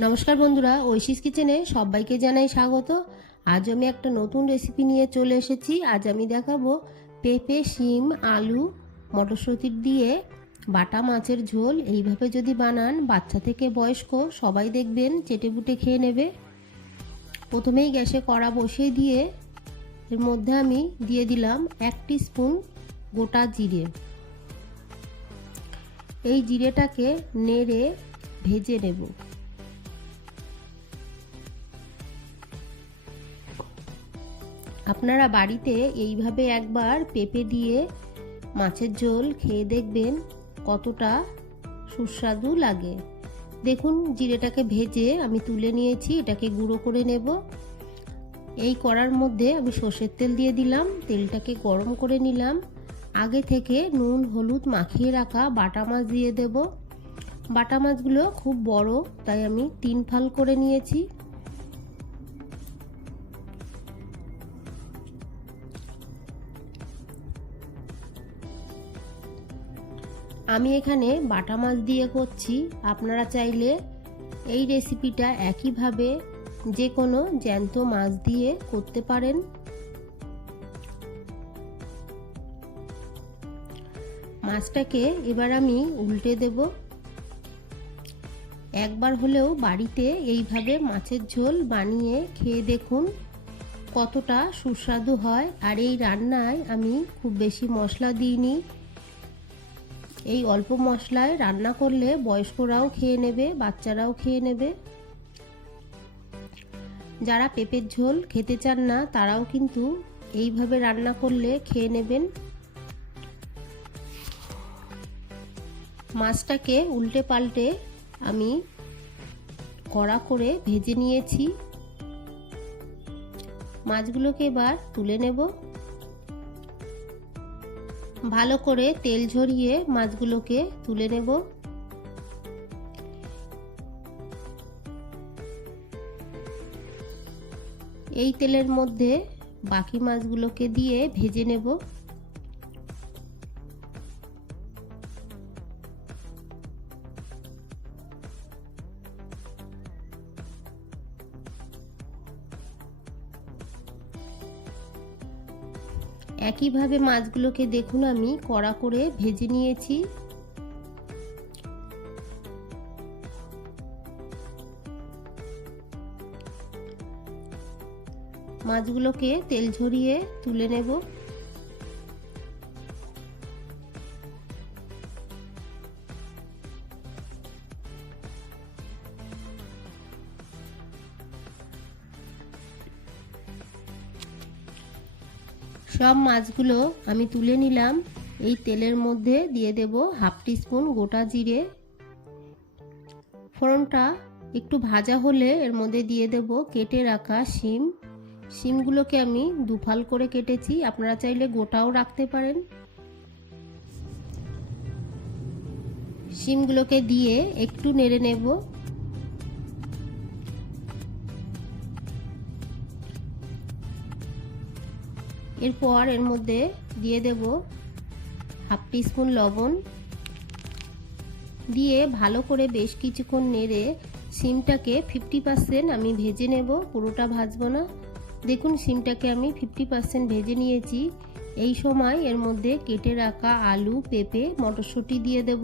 নমস্কার বন্ধুরা, ঐশিস কিচেনে সবাইকে জানাই স্বাগত। আজ আমি একটা নতুন রেসিপি নিয়ে চলে এসেছি। আজ আমি দেখাবো পেঁপে, শিম, আলু, মটরশুঁটি দিয়ে বাটা মাছের ঝোল। এইভাবে যদি বানান, বাচ্চা থেকে বয়স্ক সবাই দেখবেন চেটে চেটেপুটে খেয়ে নেবে। প্রথমেই গ্যাসে কড়া বসিয়ে দিয়ে এর মধ্যে আমি দিয়ে দিলাম এক স্পুন গোটা জিরে। এই জিরেটাকে নেড়ে ভেজে নেব। আপনারা বাড়িতে এইভাবে একবার পেঁপে দিয়ে মাছের ঝোল খেয়ে দেখবেন কতটা সুস্বাদু লাগে। দেখুন, জিরেটাকে ভেজে আমি তুলে নিয়েছি, এটাকে গুঁড়ো করে নেব। এই করার মধ্যে আমি সর্ষের তেল দিয়ে দিলাম, তেলটাকে গরম করে নিলাম। আগে থেকে নুন, হলুদ মাখিয়ে রাখা বাটা মাছ দিয়ে দেব। বাটা মাছগুলো খুব বড়, তাই আমি তিন ফাল করে নিয়েছি। আমি এখানে বাটা মাছ দিয়ে করছি। আপনারা চাইলে এই রেসিপিটা একইভাবে যে কোনো জ্যান্ত মাছ দিয়ে করতে পারেন। মাছটাকে এবার আমি উল্টে দেব। একবার হলেও বাড়িতে এইভাবে মাছের ঝোল বানিয়ে খেয়ে দেখুন কতটা সুস্বাদু হয়। আর এই রান্নায় আমি খুব বেশি মশলা দিইনি। এই অল্প মশলায় রান্না করলে বয়স্করাও খেয়ে নেবে, বাচ্চারাও খেয়ে নেবে। যারা পেঁপের ঝোল খেতে চান না, তারাও কিন্তু এইভাবে রান্না করলে খেয়ে নেবেন। মাছটাকে উল্টে পাল্টে আমি কড়া করে ভেজে নিয়েছি। মাছগুলোকে এবার তুলে নেব। ভালো করে তেল ঝরিয়ে মাছগুলোকে তুলে নেব। এই তেলের মধ্যে বাকি মাছগুলোকে দিয়ে ভেজে নেব। একইভাবে মাছগুলোকে দেখুন আমি কড়া করে ভেজে নিয়েছি। মাছগুলোকে তেল ঝরিয়ে তুলে নেব। সব মাছগুলো আমি তুলে নিলাম। এই তেলের মধ্যে দিয়ে দেব হাফ স্পুন গোটা জিরে। ফোড়নটা একটু ভাজা হলে এর মধ্যে দিয়ে দেব কেটে রাখা শিম। শিমগুলোকে আমি দুফাল করে কেটেছি, আপনারা চাইলে গোটাও রাখতে পারেন। শিমগুলোকে দিয়ে একটু নেড়ে নেব। এরপর এর মধ্যে দিয়ে দেব হাফ স্পুন লবণ। দিয়ে ভালো করে বেশ কিছুক্ষণ নেড়ে সিমটাকে ফিফটি পার্সেন্ট আমি ভেজে নেব, পুরোটা ভাজবো না। দেখুন সিমটাকে আমি ফিফটি পার্সেন্ট ভেজে নিয়েছি। এই সময় এর মধ্যে কেটে রাখা আলু, পেঁপে, মটরশুঁটি দিয়ে দেব।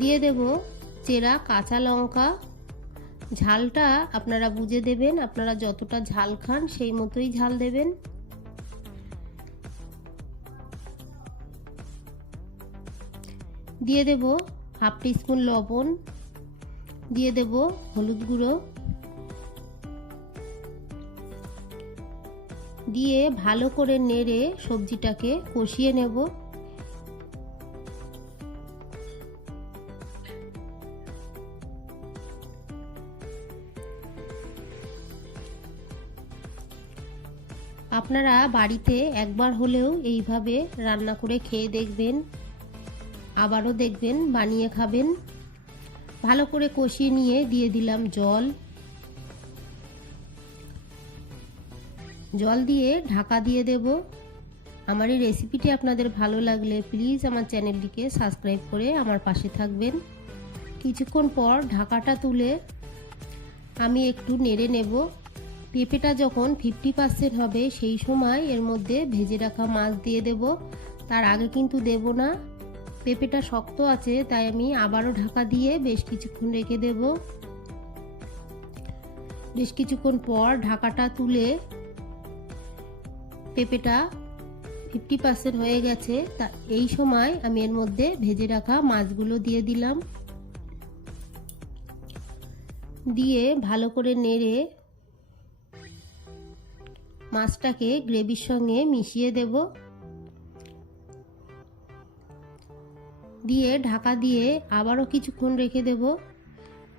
দিয়ে দেব চেরা কাঁচা লঙ্কা। ঝালটা আপনারা বুঝে দেবেন, আপনারা যতটা ঝাল খান সেই মতোই ঝাল দেবেন। দিয়ে দেব হাফ স্পুন লবণ, দিয়ে দেব হলুদ গুঁড়ো, দিয়ে ভালো করে নেড়ে সবজিটাকে কষিয়ে নেব। আপনারা বাড়িতে একবার হলেও এইভাবে রান্না করে খেয়ে দেখবেন, আবারও দেখবেন, বানিয়ে খাবেন। ভালো করে কষিয়ে নিয়ে দিয়ে দিলাম জল। জল দিয়ে ঢাকা দিয়ে দেব। আমার এই রেসিপিটি আপনাদের ভালো লাগলে প্লিজ আমার চ্যানেলটিকে সাবস্ক্রাইব করে আমার পাশে থাকবেন। কিছুক্ষণ পর ঢাকাটা তুলে আমি একটু নেড়ে নেব। পেঁপেটা যখন ফিফটি পার্সেন্ট হবে, সেই সময় এর মধ্যে ভেজে রাখা মাছ দিয়ে দেব। তার আগে কিন্তু দেব না। পেঁপেটা শক্ত আছে, তাই আমি আবারও ঢাকা দিয়ে বেশ কিছুক্ষণ রেখে দেব। বেশ কিছুক্ষণ পর ঢাকাটা তুলে পেঁপেটা ফিফটি পার্সেন্ট হয়ে গেছে, তা এই সময় আমি এর মধ্যে ভেজে রাখা মাছগুলো দিয়ে দিলাম। দিয়ে ভালো করে নেড়ে মাছটাকে গ্রেভির সঙ্গে মিশিয়ে দেব। দিয়ে ঢাকা দিয়ে আবারও কিছুক্ষণ রেখে দেব।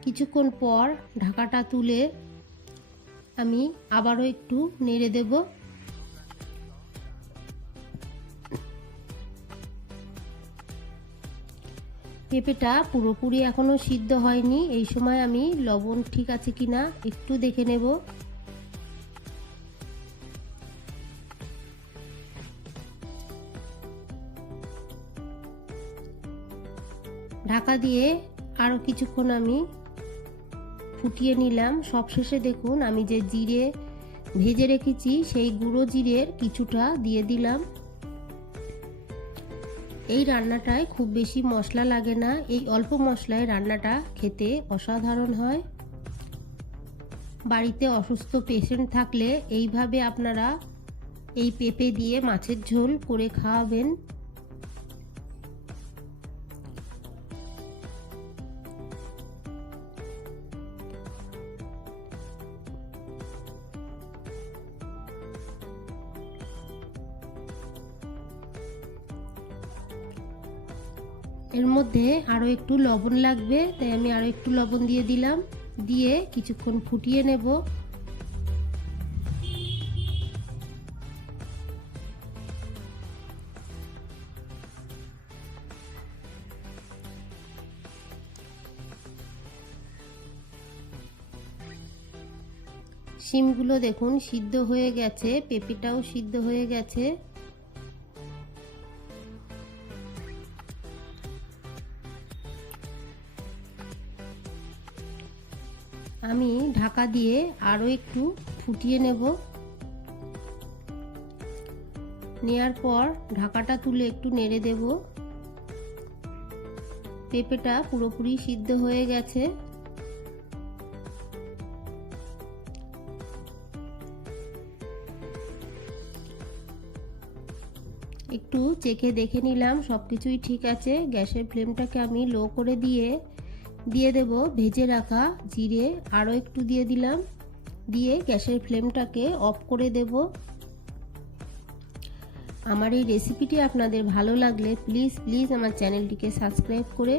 কিছুক্ষণ পর ঢাকাটা তুলে আমি আবারও একটু নেড়ে দেব। পেঁপেটা পুরোপুরি এখনও সিদ্ধ হয়নি। এই সময় আমি লবণ ঠিক আছে কিনা একটু দেখে নেব। ঢাকা দিয়ে আরও কিছুক্ষণ আমি ফুটিয়ে নিলাম। সবশেষে দেখুন আমি যে জিরে ভেজে রেখেছি, সেই গুঁড়ো জিরের কিছুটা দিয়ে দিলাম। এই রান্নাটায় খুব বেশি মশলা লাগে না। এই অল্প মশলায় রান্নাটা খেতে অসাধারণ হয়। বাড়িতে অসুস্থ পেশেন্ট থাকলে এইভাবে আপনারা এই পেঁপে দিয়ে মাছের ঝোল করে খাওয়াবেন। এর মধ্যে আরও একটু লবণ লাগবে, তাই আমি আরও একটু লবণ দিয়ে দিলাম, দিয়ে কিছুক্ষণ ফুটিয়ে নেব। শিমগুলো দেখুন সিদ্ধ হয়ে গেছে, পেঁপেটাও সিদ্ধ হয়ে গেছে। আমি ঢাকা দিয়ে আরও একটু ফুটিয়ে নেব। নেয়ার পর ঢাকাটা তুলে একটু নেড়ে দেব। পেঁপেটা পুরোপুরি সিদ্ধ হয়ে গেছে। একটু চেখে দেখে নিলাম সব কিছুই ঠিক আছে। গ্যাসের ফ্লেমটাকে আমি লো করে দিয়ে দিয়ে দেব ভেজে রাখা জিরে, আরও একটু দিয়ে দিলাম। দিয়ে গ্যাসের ফ্লেমটাকে অফ করে দেব। আমার এই রেসিপিটি আপনাদের ভালো লাগলে প্লিজ প্লিজ আমার চ্যানেলটিকে সাবস্ক্রাইব করে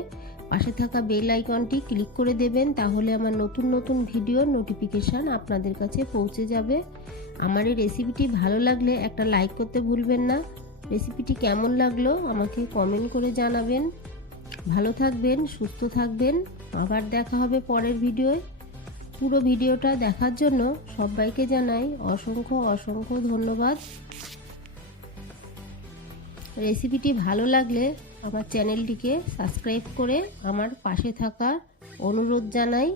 পাশে থাকা বেল আইকনটি ক্লিক করে দেবেন, তাহলে আমার নতুন নতুন ভিডিওর নোটিফিকেশান আপনাদের কাছে পৌঁছে যাবে। আমার এই রেসিপিটি ভালো লাগলে একটা লাইক করতে ভুলবেন না। রেসিপিটি কেমন লাগল আমাকে কমেন্ট করে জানাবেন। ভালো থাকবেন, সুস্থ থাকবেন। আবার দেখা হবে পরের ভিডিওয়। পুরো ভিডিওটা দেখার জন্য সবাইকে জানাই অসংখ্য অসংখ্য ধন্যবাদ। রেসিপিটি ভালো লাগলে আমার চ্যানেলটিকে সাবস্ক্রাইব করে আমার পাশে থাকা অনুরোধ জানাই।